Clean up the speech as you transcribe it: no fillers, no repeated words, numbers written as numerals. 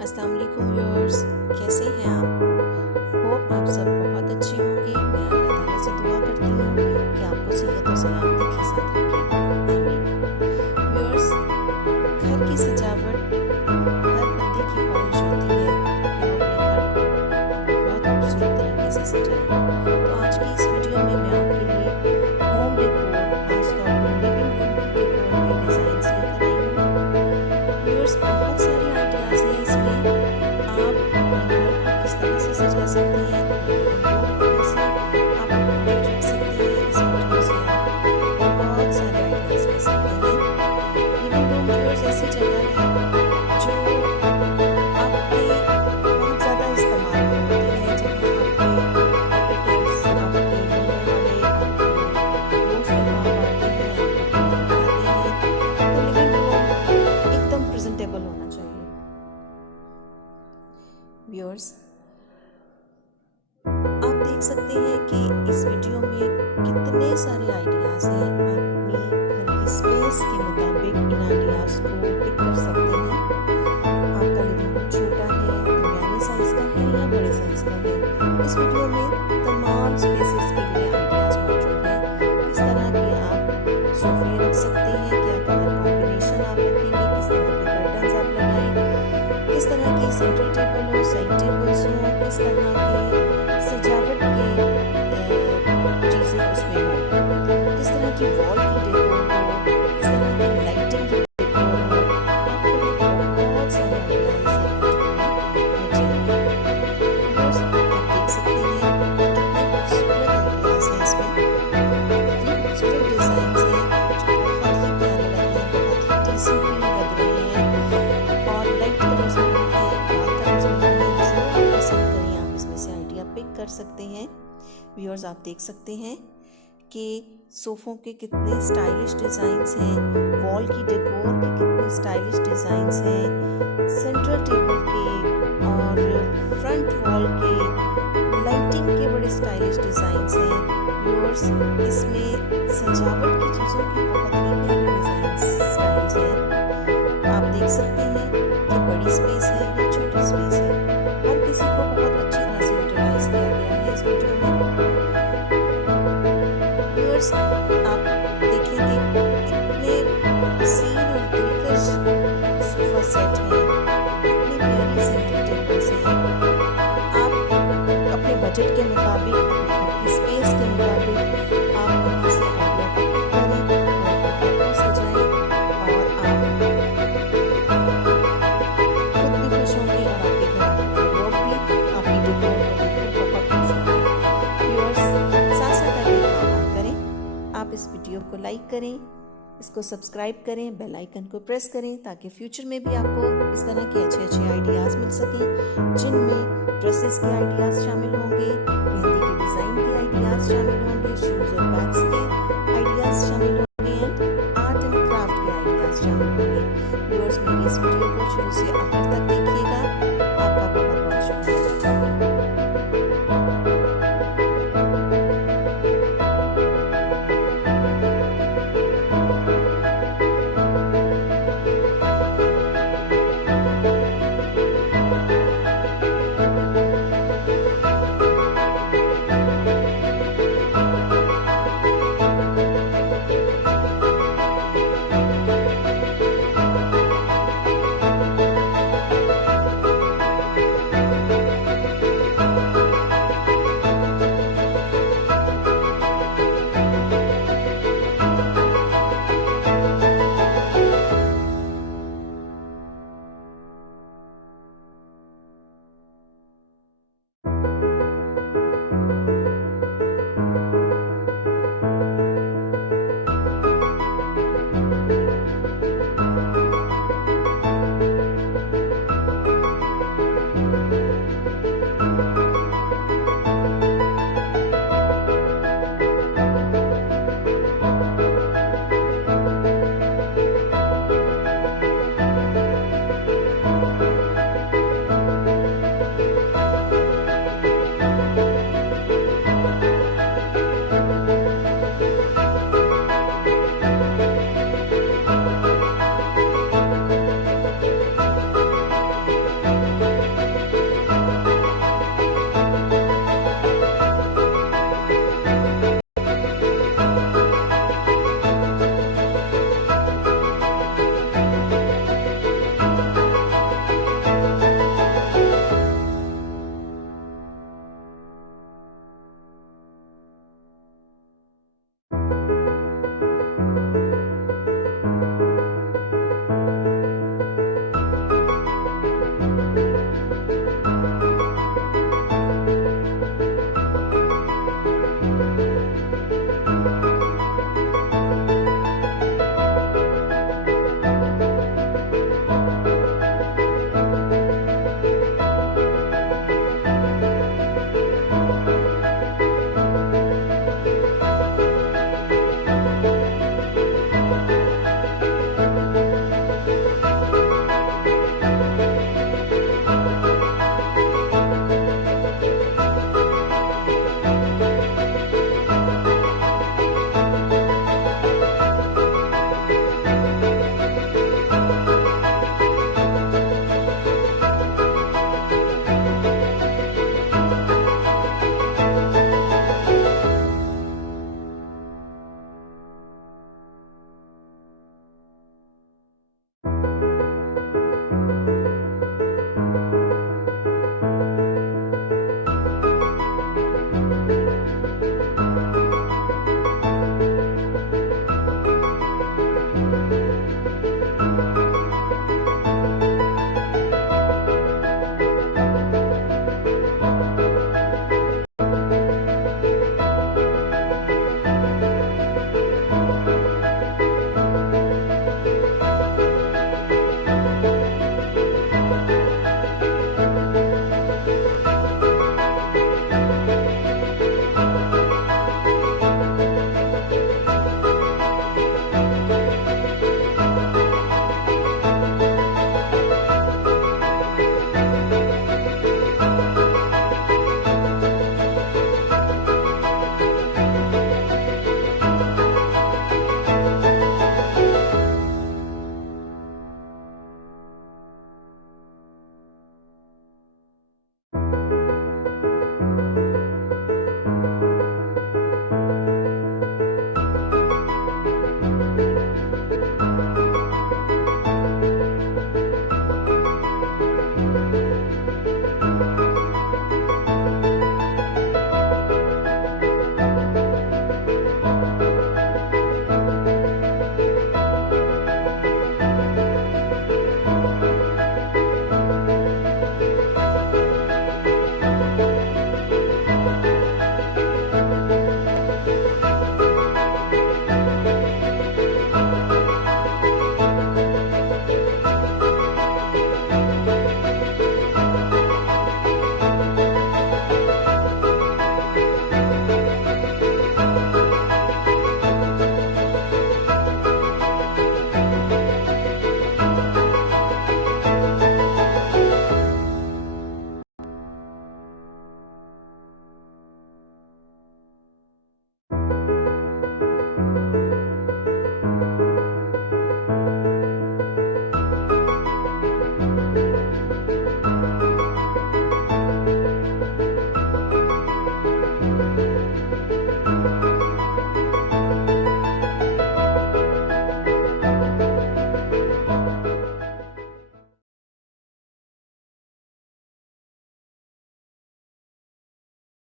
अस्सलाम वालेकुम व्यूअर्स, कैसे हैं आप? होप आप सब बहुत अच्छे होंगे। मैं अल्लाह ताला से दुआ करती हूँ कि आपको सेहत और सलामती के साथ रखे। आमीन। व्यूअर्स, घर की सजावट हर बंदे की ख्वाहिश होती है कि वो अपने घर को बहुत खूबसूरत तरीके से सजाए। तो आज की इस वीडियो में मैं आपके लिए होम डेकोर, खासतौर पर लिविंग रूम की डेकोर के डिज़ाइंस लेकर आई हूँ। व्यूअर्स, बहुत सारे आइडियाज़ हैं इसमें। आप अपने घर को किस तरह से सजा सकते हैं, अपने लिविंग रूम को कैसे आप अपडेट रख सकते हैं। इस वीडियो से आप बहुत सारे आइडियाज़ ले सकते हैं। लिविंग रूम व्यूअर्स ऐसी जगह है जो आपके बहुत ज़्यादा इस्तेमाल में होती है, जहाँ आपके रिलेटिव्स, आपके मिलने वाले, आपके दोस्त अहबाब आते हैं, आपको खाना बनाते हैं। तो लिविंग रूम एकदम प्रेजेंटेबल होना चाहिए। व्यूअर्स, आप देख सकते हैं कि इस वीडियो में कितने सारे आइडियाज़ हैं। अपनी घर की स्पेस के मुताबिक इन आइडियाज़ को पिक कर सकते हैं। आपका लिविंग रूम छोटा है, दरमियाने साइज़ का है या बड़े साइज़ का है, इस वीडियो में तमाम स्पेसेस के लिए आइडियाज़ मौजूद हैं। किस तरह के आप सोफे रख सकते हैं, क्या कलर कॉम्बिनेशन आप रखेंगे, किस तरह के कर्टन्स आप लगाएं, किस तरह की सेंट्रल टेबल हो, साइड टेबल्स हो, किस तरह के सजावट के चीज़ें उसमें हो, किस तरह की वॉल की डेकोर हो, किस तरह की लाइटिंग की डेकोर हो। आपको ये बहुत सारे आइडियाज़ मिल जाएंगे। व्यूअर्स, आप देख सकते हैं कितने खूबसूरत आइडियाज़ हैं इसमें, कितने खूबसूरत डिज़ाइंस हैं जो बहुत ही प्यारे लग रहे हैं, बहुत ही डिसेंट भी लग रहे हैं और लाइट कलर्स में भी है, डार्क कलर्स में भी है। जो आप पसंद करें आप इसमें से आइडिया पिक कर सकते हैं। व्यूअर्स, आप देख सकते हैं कि सोफ़ों के कितने स्टाइलिश डिज़ाइंस हैं, वॉल की डेकोर के कितने स्टाइलिश डिज़ाइंस हैं, सेंट्रल टेबल के और फ्रंट वॉल के, लाइटिंग के बड़े स्टाइलिश डिज़ाइंस हैं। व्यूअर्स, इसमें सजावट की चीज़ों की बहुत ही प्यारी डिज़ाइन स्टाइल्स हैं। आप देख सकते हैं कि बड़ी स्पेस है या छोटी स्पेस है, हर किसी को बहुत अच्छी तरह से यूटिलाइज किया गया है इस वीडियो में। व्यूअर्स, आप देखेंगे कितने हसीन और दिलकश सोफा सेट हैं, कितनी प्यारी सेंटर टेबल्स हैं। आप अपने बजट के मुताबिक, अपने घर की स्पेस के मुताबिक आप वहाँ से आइडिया को पिक करें और अपने घर को सजाएं और आप खुद भी खुश होंगे और आपके घर के लोग भी आपकी डेकोर को देखकर बहुत खुश होंगे। व्यूअर्स, साथ साथ आप एक काम और करें, आप इस वीडियो को लाइक करें, इसको सब्सक्राइब करें, बेल आइकन को प्रेस करें ताकि फ्यूचर में भी आपको इस तरह के अच्छे अच्छे आइडियाज़ मिल सकें, जिनमें ड्रेसेस के आइडियाज़ शामिल होंगे, मेहंदी के डिज़ाइन के आइडियाज़ शामिल होंगे, शूज़ और बैग्स के आइडियाज़ शामिल होंगे एंड आर्ट एंड क्राफ्ट के आइडियाज़ शामिल होंगे। व्यूअर्स, मेरी इस वीडियो को शुरू से आखिर तक